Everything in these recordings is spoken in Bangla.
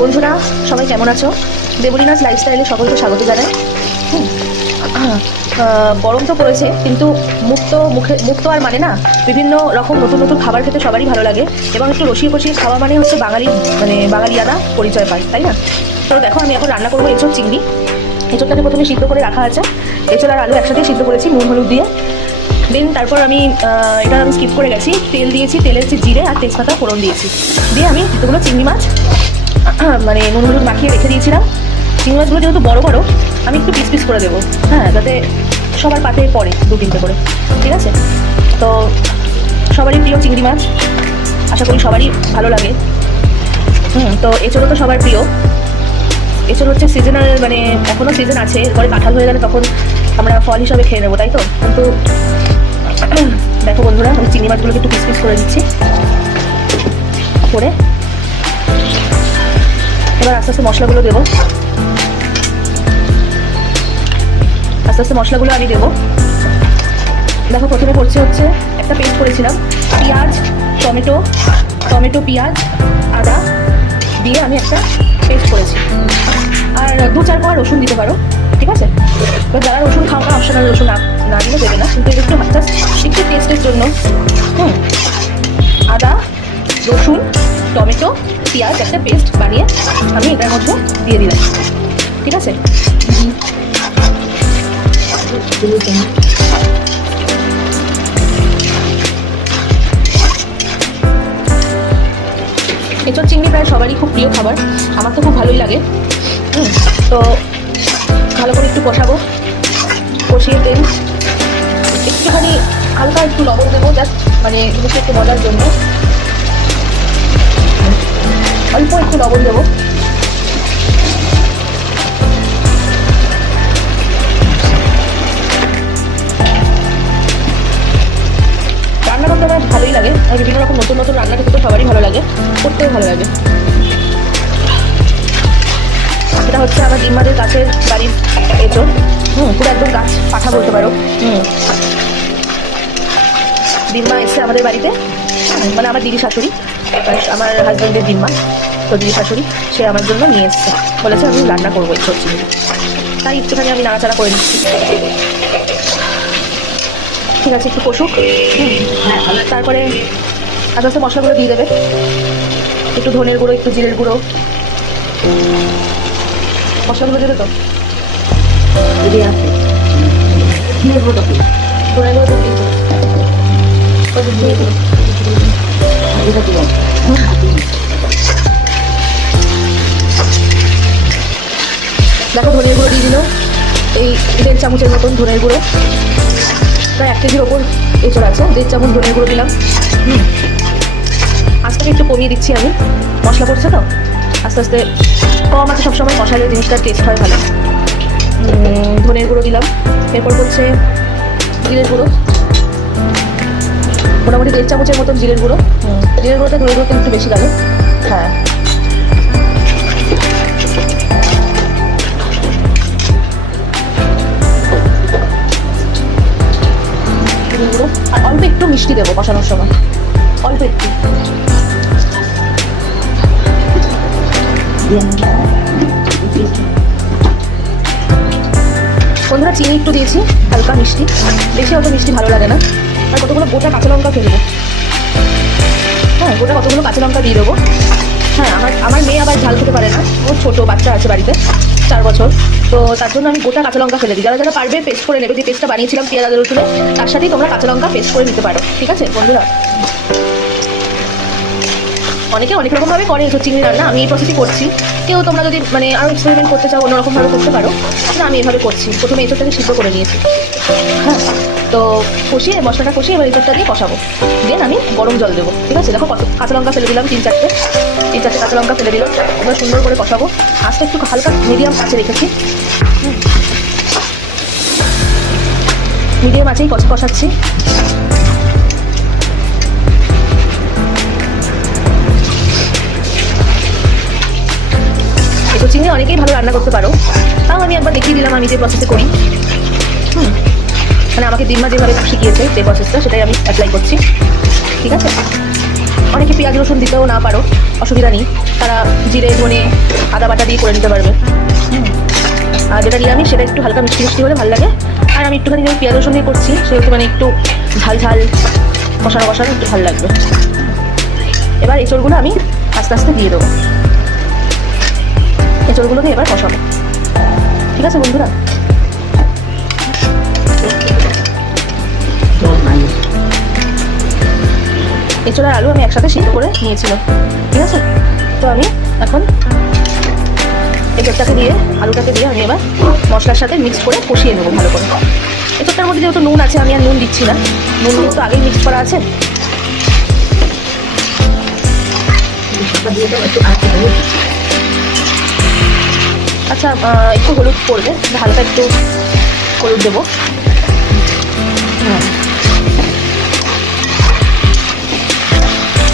বন্ধুরা সবাই কেমন আছো? দেবলীনাস লাইফস্টাইলে সকলকে স্বাগত জানাই। গরম তো পড়েছে, কিন্তু মুখ তো আর মানে না। বিভিন্ন রকম নতুন নতুন খাবার খেতে সবারই ভালো লাগে, এবং একটু রসিয়ে কষিয়ে খাওয়া মানে হচ্ছে বাঙালিয়ানা পরিচয় পায়, তাই না? তো দেখো, আমি এখন রান্না করবো এঁচোড় চিংড়ি। এঁচোড়টাকে প্রথমে সিদ্ধ করে রাখা আছে। এঁচোড় আর আলু একসাথে সিদ্ধ করেছি নুন হলুদ দিয়ে। দেন তারপর আমি স্কিপ করে গেছি, তেল দিয়েছি, তেলের যে জিরে আর তেজপাতা ফোড়ন দিয়েছি। দিয়ে আমি যেগুলো চিংড়ি মাছ নুন হলুদ মাখিয়ে রেখে দিয়েছিলাম, চিংড়ি মাছগুলো যেহেতু বড় বড়, আমি একটু পিস পিস করে দেবো, হ্যাঁ, যাতে সবার পাতে পড়ে 2-3টে করে, ঠিক আছে? তো সবারই প্রিয় চিংড়ি মাছ, আশা করি সবারই ভালো লাগে। তো এঁচোড়ও তো সবার প্রিয়। এঁচোড় হচ্ছে সিজনাল, এখনও সিজন আছে, এরপরে কাঁঠাল হয়ে গেলে তখন আমরা ফল হিসাবে খেয়ে নেবো, তাই তো? কিন্তু দেখো বন্ধুরা, আমি চিংড়ি মাছগুলোকে একটু পিস পিস করে দিচ্ছি করে। এবার আস্তে আস্তে মশলাগুলো দেবো, আস্তে আস্তে মশলাগুলো আমি দেবো। দেখো, প্রথমে করছে হচ্ছে একটা পেস্ট করেছিলাম, পেঁয়াজ টমেটো পেঁয়াজ আদা দিয়ে আমি একটা পেস্ট করেছি। আর 2-4 কোয়া রসুন দিতে পারো, ঠিক আছে? এবার যারা রসুন খাও না, অপশনাল, রসুন না দিলে দেবে না, কিন্তু একটু একটু টেস্টের জন্য। আদা রসুন টমেটো পেঁয়াজ একটা পেস্ট বানিয়ে আমি এটার মধ্যে দিয়ে দিলাম, ঠিক আছে? এঁচোড় চিংড়ি প্রায় সবারই খুব প্রিয় খাবার, আমার তো খুব ভালোই লাগে। তো ভালো করে একটু কষাবো, কষিয়ে তেল একটুখানি হালকা একটু লবণ দেবো, জাস্ট জিনিসটা একটু মজার জন্য অল্প একটু লবণ দেবো। রান্না করতে আমার ভালোই লাগে, আর বিভিন্ন রকম নতুন নতুন রান্না খেতে তো সবারই ভালো লাগে, করতেও ভালো লাগে। এটা হচ্ছে আমার ডিম্মাদের কাছের বাড়ির এঁচোড়, পুরো একদম গাছ পাঠা বলতে পারো। ডিম্মা এসছে আমাদের বাড়িতে, আমার দিদি শাশুড়ি, আমার হাজব্যান্ডের ডিম্মা, তো দিদি শাশুড়ি, সে আমার জন্য নিয়ে এসছে, বলেছে আমি রান্না করবো এঁচোড় চিংড়ি, তাই একটুখানি আমি নাড়াচাড়া করে নিচ্ছি। ঠিক আছে, একটু কষুক। তারপরে আস্তে আস্তে মশলাগুলো দিয়ে দেবে, একটু ধনের গুঁড়ো, একটু জিরের গুঁড়ো, মশলাগুলো দেবে তো? ধনের গুঁড়ো তো দেখো, ধনের গুঁড়ো দিয়ে দিল এই 1.5 চামচের মতন ধনের গুঁড়ো। প্রায় 1 কেজির ওপর এঁচোড় আছে, 1.5 চামচ ধনের গুঁড়ো দিলাম। আস্তে একটু কমিয়ে দিচ্ছি আমি, মশলা পড়ছে তো, আস্তে আস্তে কম আছে, সবসময় কষালে জিনিসটার টেস্ট হয় ভালো। ধনের গুঁড়ো দিলাম, এরপর হচ্ছে জিরের গুঁড়ো, মোটামুটি 1.5 চামচের মতন জিরের গুঁড়ো। জিরের গুঁড়োটা ধনের গুঁড়োতে একটু বেশি লাগে, হ্যাঁ। আর অল্প একটু মিষ্টি দেবো কষানোর সময়, অল্প একটু। বন্ধুরা, চিনি একটু দিয়েছি, হালকা মিষ্টি, বেশি অত মিষ্টি ভালো লাগে না। আর কতগুলো গোটা কাঁচা লঙ্কা ফেলবো, হ্যাঁ, কতগুলো কাঁচা লঙ্কা দিয়ে দেবো। হ্যাঁ, আমার মেয়ে আবার ঝাল খেতে পারে না, ওর ছোটো বাচ্চা আছে বাড়িতে, 4 বছর, তো তার জন্য আমি গোটা কাঁচা লঙ্কা ফেলে দিই। যারা যারা পারবে পেস্ট করে নেবে, যে পেস্টটা বানিয়েছিলাম পেঁয়াজ আদা রসুনে, তার সাথেই তোমরা কাঁচা লঙ্কা পেস্ট করে নিতে পারো, ঠিক আছে বন্ধুরা? অনেকে অনেক রকমভাবে করে এঁচোড় চিংড়ি রান্না, আমি এই প্রসেসই করছি। কেউ তোমরা যদি আরও এক্সপেরিমেন্ট করতে চাও, অন্যরকমভাবে করতে পারো, না আমি এভাবে করছি। প্রথমে এঁচোড়টাকে সিদ্ধ করে নিয়েছি, হ্যাঁ, তো কষিয়ে মশলাটা কষিয়ে এবার এঁচোড়টা দিয়ে কষাবো। দেন আমি গরম জল দেবো, ঠিক আছে? দেখো, কাঁচা লঙ্কা ফেলে দিলাম 3-4টে কাঁচা লঙ্কা ফেলে দিলাম। এবার সুন্দর করে কষাবো, আস্তে একটু হালকা মিডিয়াম আঁচে রেখেছি, মিডিয়াম আঁচেই কষাচ্ছি। এঁচোড় চিংড়ি অনেকেই ভালো রান্না করতে পারো, তাও আমি একবার দেখিয়ে দিলাম আমি যে প্রসেসে করি। আমাকে দিম্মা যেভাবে শিখিয়েছে যে প্রসেসটা, সেটাই আমি অ্যাপ্লাই করছি, ঠিক আছে? অনেকে পেঁয়াজ রসুন দিতেও না পারো, অসুবিধা নেই, তারা জিরে ধনে আদা বাটা দিয়ে করে নিতে পারবে। আর যেটা নিরামিষ সেটা একটু হালকা মিষ্টি মিষ্টি হলে ভালো লাগে। আর আমি একটুখানি যেমন পেঁয়াজ রসুন দিয়ে করছি সেহেতু মানে একটু ঝাল ঝাল কষানো কষানো একটু ভালো লাগবে। এবার এঁচড়গুলো আমি আস্তে আস্তে দিয়ে দেবো, এঁচড়গুলোকে এবার কষাবো। ঠিক আছে বন্ধুরা, এঁচড় আর আলু আমি একসাথে সিদ্ধ করে নিয়েছিল। ঠিক আছে, তো আমি এখন এঁচড়টাকে দিয়ে আলুটাকে দিয়ে আমি এবার মশলার সাথে মিক্স করে কষিয়ে নেবো ভালো করে। এঁচড়টার মধ্যে যেহেতু নুন আছে আমি আর নুন দিচ্ছি না, নুন তো আগেই মিক্স করা আছে। আচ্ছা, একটু হলুদ পড়বে, হালকা একটু হলুদ দেবো।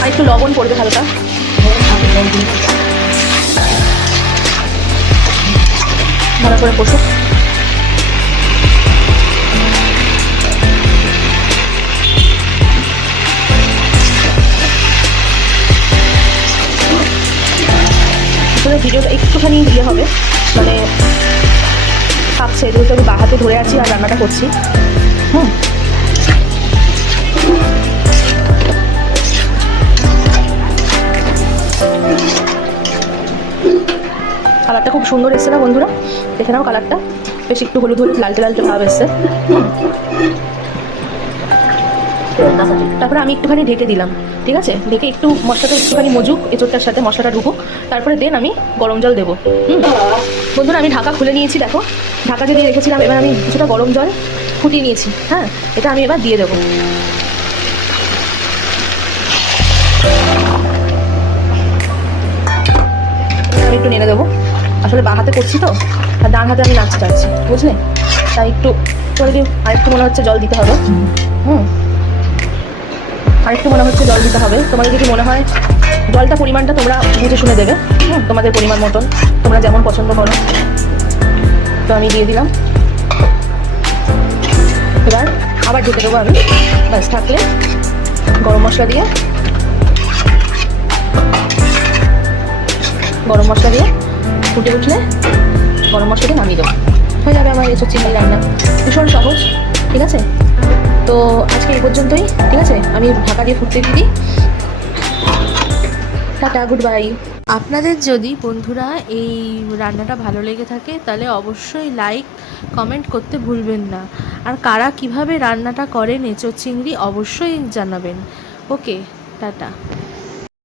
আর একটু লবণ পড়বে হালকা। ভালো করে কষুক। আসলে ভিডিওটা একটুখানি ইয়ে হবে, মানে কাঁপছে যেহেতু আমি বাঁ হাতে ধরে আছি আর রান্নাটা করছি। কালারটা খুব সুন্দর এসছে না বন্ধুরা? দেখে নাও কালারটা, বেশ একটু হলুদ হলুদ লালটে লালটে ভাব এসছে। তারপরে আমি একটুখানি ঢেকে দিলাম। ঠিক আছে, ঢেকে একটু মশলাটা একটুখানি মজুক, এঁচড়টার সাথে মশলাটা ঢুকুক, তারপরে দেন আমি গরম জল দেবো। বন্ধুরা আমি ঢাকা খুলে নিয়েছি, দেখো ঢাকা যে দিয়ে রেখেছিলাম, এবার আমি কিছুটা গরম জল ফুটিয়ে নিয়েছি। হ্যাঁ, এটা আমি এবার দিয়ে দেবো। আমি একটু নেড়ে দেবো, আসলে বাঁ হাতে করছি তো, আর ডান হাতে আমি নাচতে চাচ্ছি, বুঝলে? তাই একটু আরেকটু মনে হচ্ছে জল দিতে হবে। আরেকটু মনে হচ্ছে জল দিতে হবে। তোমাদের যদি মনে হয় জলটা পরিমাণটা তোমরা বুঝে শুনে দেবে, তোমাদের পরিমাণ মতন, তোমরা যেমন পছন্দ করো। তো আমি দিয়ে দিলাম, এবার আবার ঢেকে দেবো আমি। ব্যাস, থাকলে গরম মশলা দিয়ে ফুটে উঠলে গরম মশলা দিয়ে নামিয়ে দেবো, হয়ে যাবে আমার এসব চিংড়ি রান্না। ভীষণ সহজ। ঠিক আছে, তো আজকে এই পর্যন্তই। ঠিক আছে, আমি ঢাকা দিয়ে ফুটতে দিই। Tata, good bye. আপনাদের যদি বন্ধুরা এই রান্নাটা ভালো লেগে থাকে তাহলে অবশ্যই লাইক কমেন্ট করতে ভুলবেন না। আর কারা কিভাবে রান্নাটা করেন এঁচোড় চিংড়ি অবশ্যই জানাবেন। ওকে, টাটা।